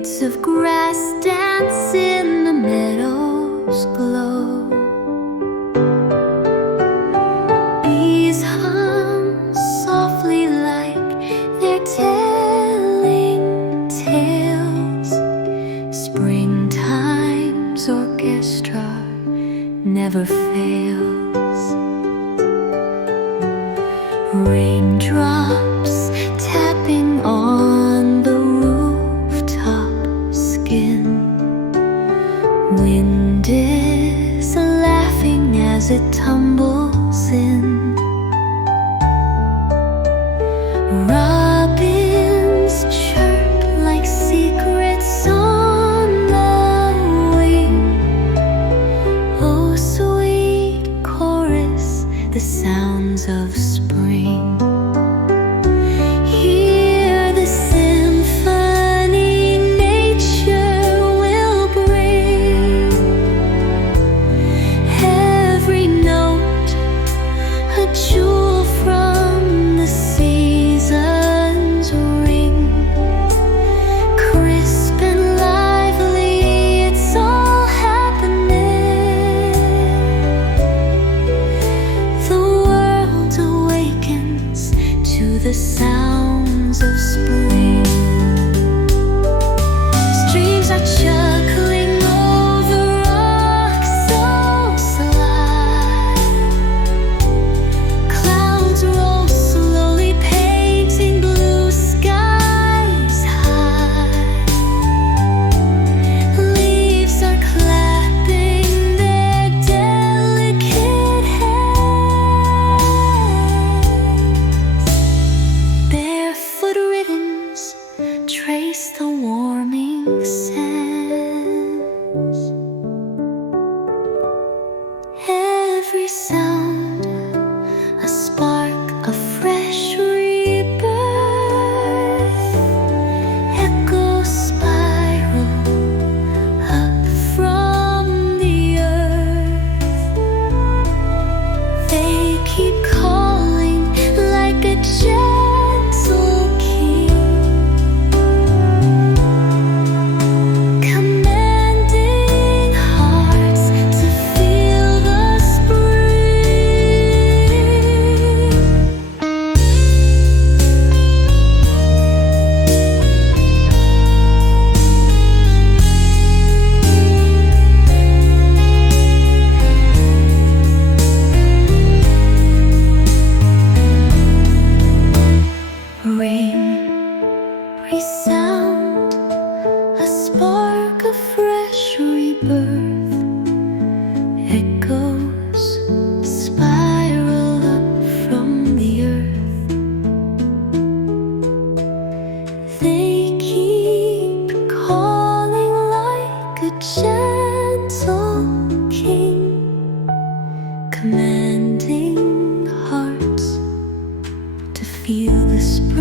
Blades of grass dance in the meadow's glow. Bees hum softly like they're telling tales. Springtime's orchestra never fails. Raindrops tapping on the rooftop skin. Wind is laughing as it tumbles in. Robins chirp like secrets on the wing. Oh, sweet chorus, the sounds of spring. Hear the symphony nature will bring. Every note a jewel from the season's ring. Crisp and lively, it's all happening. The world awakens to the sounds of spring. Streams are chuckling over rocks so sly. Clouds roll slowly, painting blue skies high. Leaves are clapping their delicate hands. Barefoot ribbons trace the warming sands. Every sound a spark of fresh rebirth. Echoes spiral up from the earth. They keep calling like a gentle king, commanding hearts to feel the spring. Rain resound, a spark of fresh rebirth. Echoes spiral up from the earth. They keep calling like a gentle king, commanding hearts to feel the spring.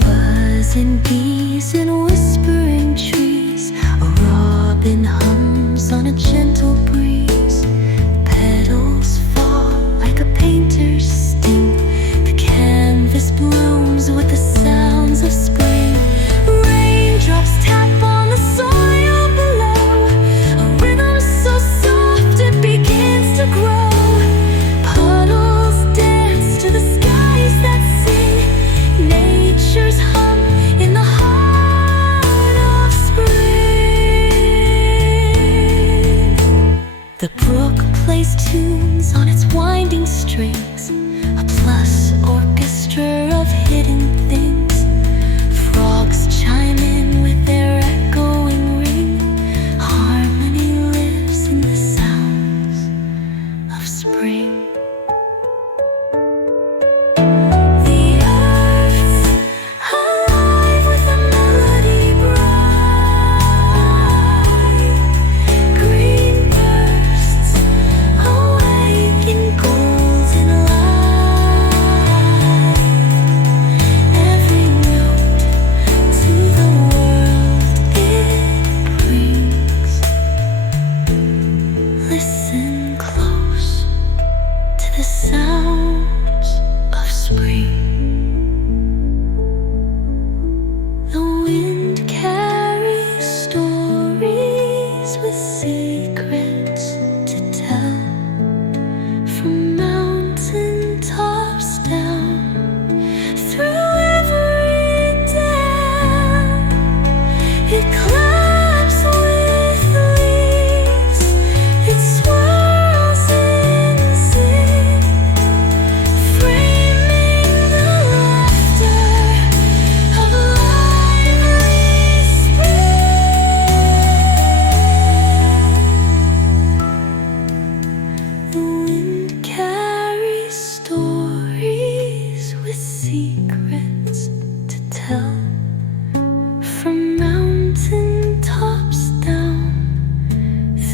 Buzzing bees and whispering trees, a robin hums on a gentle breeze. Petals fall like a painter's sting. The canvas blooms with the sounds of spring. Raindrops tap on the soil below, a rhythm so soft it begins to grow. Puddles dance to the skies that sing. Nature's hum in the heart of spring. The brook plays tunes on its winding strings, a plush orchestra of hidden things. Frogs chime in with their echoing ring. Harmony lives in the sounds of spring. The earth's alive with a melody bright. Green bursts awake in golden light.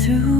through